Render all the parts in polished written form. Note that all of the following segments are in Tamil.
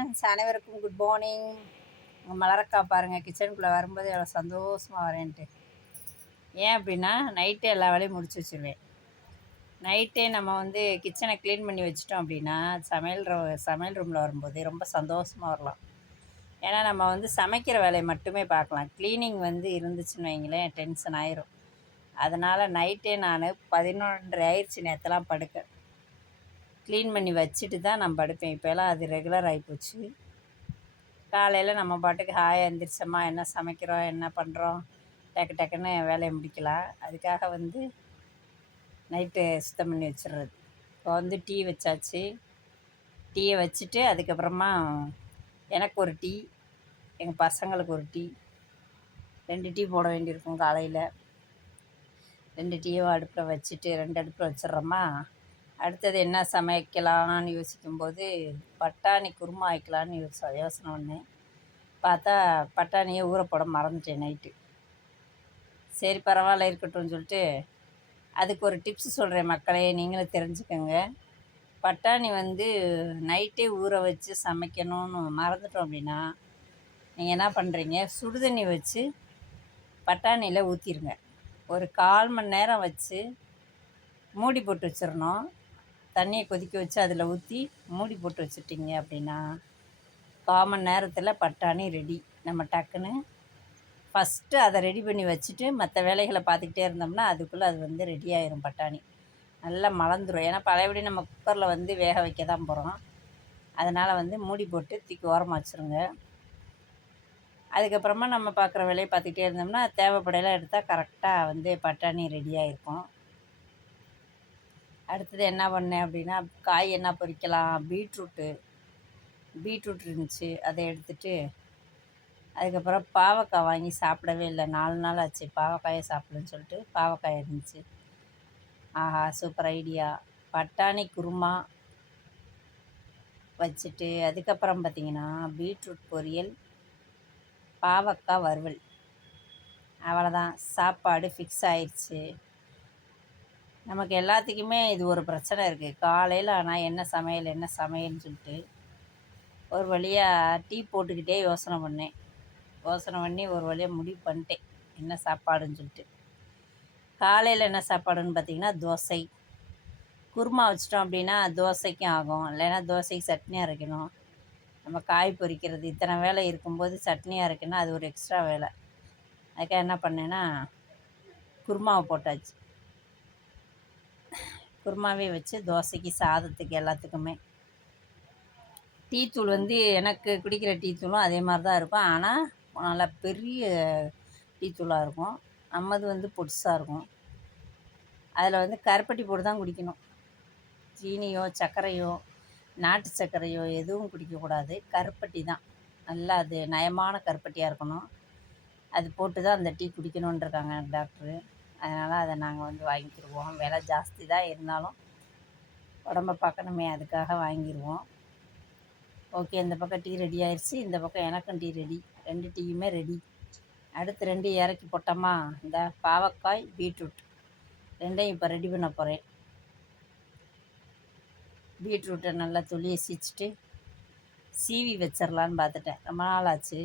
ஃப்ரெண்ட்ஸ், அனைவருக்கும் குட் மார்னிங். மலரக்கா பாருங்கள், கிச்சனுக்குள்ளே வரும்போது எவ்வளோ சந்தோஷமாக வரேன்ட்டு. ஏன் அப்படின்னா, நைட்டே எல்லா வேலையும் முடிச்சு வச்சுருவேன். நைட்டே நம்ம வந்து கிச்சனை க்ளீன் பண்ணி வச்சிட்டோம் அப்படின்னா, சமையல் ரூமில் வரும்போது ரொம்ப சந்தோஷமாக வரலாம். ஏன்னா நம்ம வந்து சமைக்கிற வேலையை மட்டுமே பார்க்கலாம். க்ளீனிங் வந்து இருந்துச்சுன்னு வைங்களேன், டென்ஷன் ஆயிரும். அதனால் நைட்டே நான் 11:30 ஆயிடுச்சு நேற்றுலாம் படுக்க. க்ளீன் பண்ணி வச்சுட்டு தான் நான் படுப்பேன். இப்போலாம் அது ரெகுலர் ஆகிப்போச்சு. காலையில் நம்ம பாட்டுக்கு ஹாயாக எழுந்திரிச்சோமா, என்ன சமைக்கிறோம், என்ன பண்ணுறோம், டக்கு டக்குன்னு வேலையை முடிக்கலாம். அதுக்காக வந்து நைட்டு சுத்தம் பண்ணி வச்சிடுறது. இப்போ வந்து டீ வச்சாச்சு. டீயை வச்சுட்டு அதுக்கப்புறமா எனக்கு ஒரு டீ, எங்கள் பசங்களுக்கு ஒரு டீ, 2 டீ போட வேண்டியிருக்கும் காலையில். 2 டீயும் அடுப்பில் வச்சுட்டு 2 அடுப்பில் வச்சிட்றோமா. அடுத்தது என்ன சமைக்கலான்னு யோசிக்கும்போது பட்டாணி குருமா வைக்கலான்னு யோசனை பண்ணேன். பார்த்தா பட்டாணியை ஊற போட மறந்துட்டேன் நைட்டு. சரி பரவாயில்ல இருக்கட்டும்னு சொல்லிட்டு அதுக்கு ஒரு டிப்ஸ் சொல்கிறேன் மக்களே, நீங்களும் தெரிஞ்சுக்கோங்க. பட்டாணி வந்து நைட்டே ஊற வச்சு சமைக்கணும்னு மறந்துட்டோம் அப்படின்னா, நீங்கள் என்ன பண்ணுறீங்க, சுடுதண்ணி வச்சு பட்டாணியில் ஊற்றிடுங்க. ஒரு 1/4 மணி நேரம் வச்சு மூடி போட்டு வச்சிடணும். தண்ணியை கொதிக்க வச்சு அதில் ஊற்றி மூடி போட்டு வச்சுட்டிங்க அப்படின்னா 1/4 மணி நேரத்தில் பட்டாணி ரெடி. நம்ம டக்குன்னு ஃபஸ்ட்டு அதை ரெடி பண்ணி வச்சுட்டு மற்ற வேலைகளை பார்த்துக்கிட்டே இருந்தோம்னா அதுக்குள்ளே அது வந்து ரெடி ஆயிரும். பட்டாணி நல்லா மலர்ந்துடும். ஏன்னா பழையபடி நம்ம குக்கரில் வந்து வேக வைக்க தான் போகிறோம். அதனால் வந்து மூடி போட்டு தூக்கி ஓரமாக வச்சுருங்க. அதுக்கப்புறமா நம்ம பார்க்குற வேலையை பார்த்துக்கிட்டே இருந்தோம்னா தேவைப்படையெல்லாம் எடுத்தால் கரெக்டாக வந்து பட்டாணி ரெடியாக இருக்கும். அடுத்தது என்ன பண்ணேன் அப்படின்னா, காய் என்ன பொரிக்கலாம், பீட்ரூட் இருந்துச்சு, அதை எடுத்துகிட்டு அதுக்கப்புறம் பாவக்காய் வாங்கி சாப்பிடவே இல்லை. 4 நாள் ஆச்சு பாவக்காயை சாப்பிடுன்னு சொல்லிட்டு. பாவக்காய் இருந்துச்சு. ஆஹா, சூப்பர் ஐடியா. பட்டாணி குருமா வச்சுட்டு அதுக்கப்புறம் பார்த்திங்கன்னா பீட்ரூட் பொரியல், பாவக்காய் வறுவல். அவ்வளோதான், சாப்பாடு ஃபிக்ஸ் ஆயிடுச்சு. நமக்கு எல்லாத்துக்குமே இது ஒரு பிரச்சனை இருக்குது. காலையில் ஆனால் என்ன சமையல்னு சொல்லிட்டு ஒரு வழியாக டீ போட்டுக்கிட்டே யோசனை பண்ணி ஒரு வழியாக முடிவு பண்ணிட்டேன் என்ன சாப்பாடுன்னு சொல்லிட்டு. காலையில் என்ன சாப்பாடுன்னு பார்த்திங்கன்னா தோசை. குருமா வச்சிட்டோம் அப்படின்னா தோசைக்கும் ஆகும். இல்லைன்னா தோசைக்கு சட்னி அரைக்கணும். நம்ம காய் பொரிக்கிறது இத்தனை வேலை இருக்கும்போது சட்னி அரைக்கணும், அது ஒரு எக்ஸ்ட்ரா வேலை. அதுக்காக என்ன பண்ணேன்னா குருமாவை போட்டாச்சு. குருமாவே வச்சு தோசைக்கு, சாதத்துக்கு, எல்லாத்துக்குமே. டீத்தூள் வந்து எனக்கு குடிக்கிற டீத்தூளும் அதே மாதிரி தான் இருக்கும். ஆனால் நல்லா பெரிய டீத்தூளாக இருக்கும். நம்மது வந்து பொடிசாக இருக்கும். அதில் வந்து கருப்பட்டி போட்டு தான் குடிக்கணும். சீனியோ சர்க்கரையோ நாட்டு சர்க்கரையோ எதுவும் குடிக்கக்கூடாது. கருப்பட்டி தான், நல்லா அது நயமான கருப்பட்டியாக இருக்கணும். அது போட்டு தான் அந்த டீ குடிக்கணுன்ட்ருக்காங்க டாக்டரு. அதனால் அதை நாங்கள் வந்து வாங்கிக்கிடுவோம். விலை ஜாஸ்தி தான் இருந்தாலும் உடம்ப பார்க்கணுமே, அதுக்காக வாங்கிடுவோம். ஓகே, இந்த பக்கம் டீ ரெடி ஆயிடுச்சு. இந்த பக்கம் எனக்கும் டீ ரெடி. 2 டீயுமே ரெடி. அடுத்து 2 இறக்கி போட்டோமா. இந்த பாவக்காய், பீட்ரூட் 2யும் இப்போ ரெடி பண்ண போகிறேன். பீட்ரூட்டை நல்லா தொலியை சீச்சிட்டு சீவி வச்சிடலான்னு பார்த்துட்டேன். ரொம்ப நாள் ஆச்சு.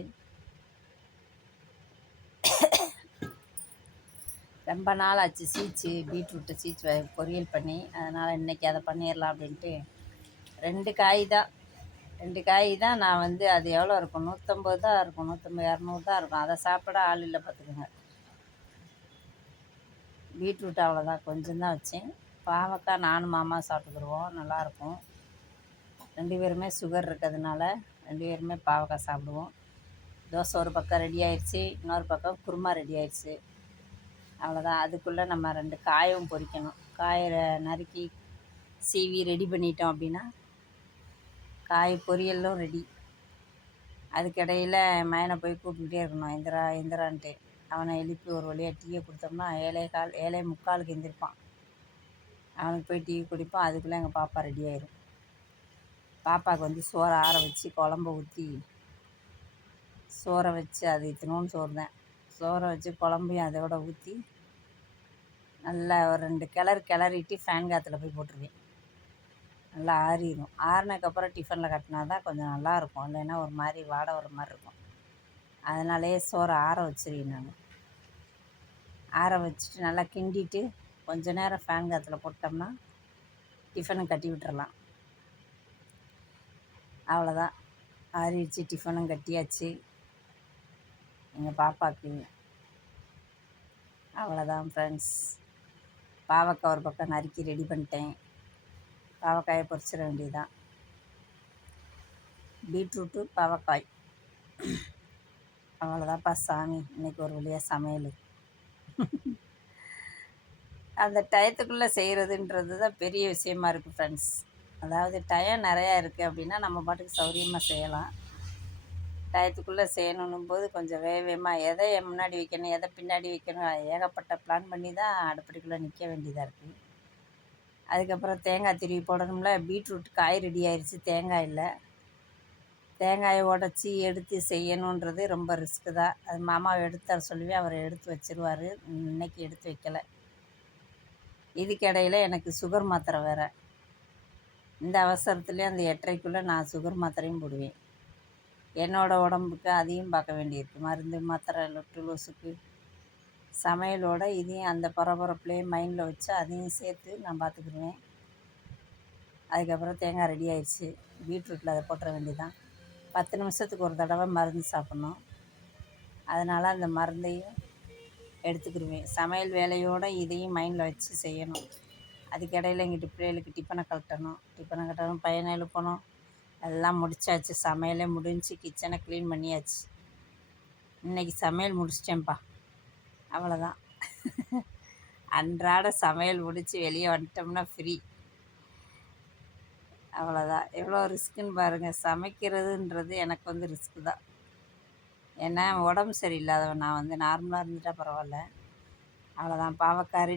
பீட்ரூட்டை சீச்சு பொரியல் பண்ணி. அதனால் இன்றைக்கி அதை பண்ணிடலாம் அப்படின்ட்டு 2 காய் தான் நான் வந்து, அது எவ்வளோ இருக்கும், 150 தான் இருக்கும், 150 200 தான் இருக்கும். அதை சாப்பிட ஆள் இல்லை பார்த்துக்கோங்க. பீட்ரூட் அவ்வளோதான், கொஞ்சம் தான் வச்சேன். பாவக்காய் நானும் மாமா சாப்பிட்டுக்குருவோம், நல்லாயிருக்கும். 2 பேருமே சுகர் இருக்கிறதுனால 2 பேருமே பாவக்காய் சாப்பிடுவோம். தோசை ஒரு பக்கம் ரெடி ஆயிடுச்சு, இன்னொரு பக்கம் குருமா ரெடி ஆயிடுச்சு. அவ்வளோதான். அதுக்குள்ளே நம்ம 2 காயும் பொரிக்கணும். காயை நறுக்கி சீவி ரெடி பண்ணிட்டோம் அப்படின்னா காய் பொரியலும் ரெடி. அதுக்கிடையில் மயனை போய் கூப்பிட்டுட்டே இருக்கணும், எந்திரான்ட்டு. அவனை எழுப்பி ஒரு வழியாக டீயை கொடுத்தோம்னா 7:45 எந்திரிப்பான். அவனுக்கு போய் டீ குடிப்பான். அதுக்குள்ளே எங்கள் பாப்பா ரெடி ஆயிடும். பாப்பாவுக்கு வந்து சோறை ஆற வச்சு குழம்ப ஊற்றி சோறை வச்சு, அது இத்தினோன்னு சோறு தான், சோறை வச்சு குழம்பையும் அதோட ஊற்றி நல்லா ஒரு 2 கிளறிட்டு ஃபேன் காற்றுல போய் போட்டுருவேன். நல்லா ஆறிடும். ஆறுனதுக்கப்புறம் டிஃபனில் கட்டினா தான் கொஞ்சம் நல்லாயிருக்கும், இல்லைன்னா ஒரு மாதிரி வாடை ஒரு மாதிரி இருக்கும். அதனாலேயே சோறை ஆற வச்சிருவேன் நான். ஆற வச்சுட்டு நல்லா கிண்டிட்டு கொஞ்ச நேரம் ஃபேன் காற்றுல போட்டோம்னா டிஃபனும் கட்டி விட்டுறலாம். அவ்வளோதான், ஆறிடுச்சு, டிஃபனும் கட்டியாச்சு எங்கள் பாப்பாவுக்கு. அவ்வளோதான் ஃப்ரெண்ட்ஸ். பாவக்காய் ஒரு பக்கம் நறுக்கி ரெடி பண்ணிட்டேன். பாவக்காயை பொரிச்சிட வேண்டியதுதான். பீட்ரூட்டு பாவக்காய். அவ்வளோதான்ப்பா சாமி, இன்றைக்கி ஒரு வழியாக சமையல். அந்த டயத்துக்குள்ளே செய்கிறதுன்றது தான் பெரிய விஷயமா இருக்குது ஃப்ரெண்ட்ஸ். அதாவது டயம் நிறையா இருக்குது அப்படின்னா நம்ம பாட்டுக்கு சௌரியமாக செய்யலாம். டயத்துக்குள்ளே செய்யணும் போது கொஞ்சம் வேகமாக எதை முன்னாடி வைக்கணும், எதை பின்னாடி வைக்கணும், ஏகப்பட்ட பிளான் பண்ணி தான் அடுப்படிக்குள்ளே நிற்க வேண்டியதாக இருக்குது. அதுக்கப்புறம் தேங்காய் திருவி போடணும்ல. பீட்ரூட் காய் ரெடி ஆயிடுச்சு, தேங்காய் இல்லை. தேங்காயை உடச்சி எடுத்து செய்யணுன்றது ரொம்ப ரிஸ்க்கு தான். அது மாமாவை எடுத்து தர சொல்லுவேன், அவர் எடுத்து வச்சிருவார். இன்றைக்கி எடுத்து வைக்கலை. இதுக்கிடையில் எனக்கு சுகர் மாத்திரை வேறு. இந்த அவசரத்துலேயே அந்த 8:30க்குள்ளே நான் சுகர் மாத்திரையும் போடுவேன். என்னோடய உடம்புக்கு அதையும் பார்க்க வேண்டியிருக்கு. மருந்து மாத்திரை லொட்டு லோசுக்கு சமையலோட இதையும் அந்த பரபரப்புலேயே மைண்டில் வச்சு அதையும் சேர்த்து நான் பார்த்துக்குருவேன். அதுக்கப்புறம் தேங்காய் ரெடி ஆயிடுச்சு. பீட்ரூட்டில் அதை போட்டுற வேண்டியதான். 10 நிமிஷத்துக்கு ஒரு தடவை மருந்து சாப்பிட்ணும். அதனால் அந்த மருந்தையும் எடுத்துக்கிடுவேன். சமையல் வேலையோடு இதையும் மைண்டில் வச்சு செய்யணும். அதுக்கிடையில் எங்கிட்ட பிள்ளைகளுக்கு டிஃபனை கட்டணும், பையனை எழுப்பணும். எல்லாம் முடிச்சாச்சு. சமையலே முடிஞ்சு கிச்சனை க்ளீன் பண்ணியாச்சு. இன்றைக்கி சமையல் முடிச்சிட்டேன்ப்பா. அவ்வளோதான். அன்றாட சமையல் முடித்து வெளியே வந்துட்டோம்னா ஃப்ரீ. அவ்வளோதான். எவ்வளோ ரிஸ்க்குன்னு பாருங்கள். சமைக்கிறதுன்றது எனக்கு வந்து ரிஸ்க்கு தான். ஏன்னா உடம்பு சரியில்லாதவன் நான். வந்து நார்மலாக இருந்துட்டால் பரவாயில்ல. அவ்வளோதான். பாவக்காய்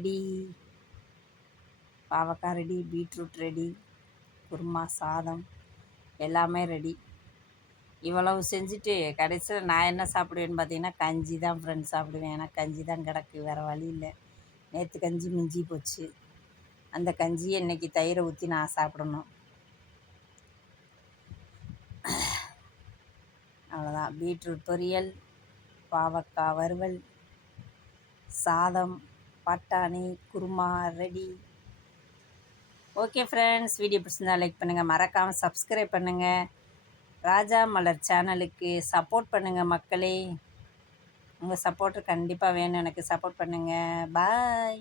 ரெடி, பீட்ரூட் ரெடி, குருமா, சாதம் எல்லாமே ரெடி. இவ்வளவு செஞ்சுட்டு கடைசியில் நான் என்ன சாப்பிடுவேன்னு பார்த்தீங்கன்னா கஞ்சி தான் ஃப்ரெண்ட்ஸ் சாப்பிடுவேன். ஏன்னா கஞ்சி தான் கிடக்கு, வேறு வழி இல்லை. நேற்று கஞ்சி மிஞ்சி போச்சு. அந்த கஞ்சியை இன்றைக்கி தயிரை ஊற்றி நான் சாப்பிடணும். அவ்வளோதான். பீட்ரூட் பொரியல், பாவக்காய் வறுவல், சாதம், பட்டாணி, kurma ready. Okay friends, video பிடிச்சிருந்தா லைக் பண்ணுங்கள், மறக்காமல் சப்ஸ்கிரைப் பண்ணுங்கள். ராஜா மலர் சேனலுக்கு சப்போர்ட் பண்ணுங்கள் மக்களே. உங்கள் சப்போர்ட்டு கண்டிப்பாக வேணும் எனக்கு. சப்போர்ட் பண்ணுங்கள். பாய்.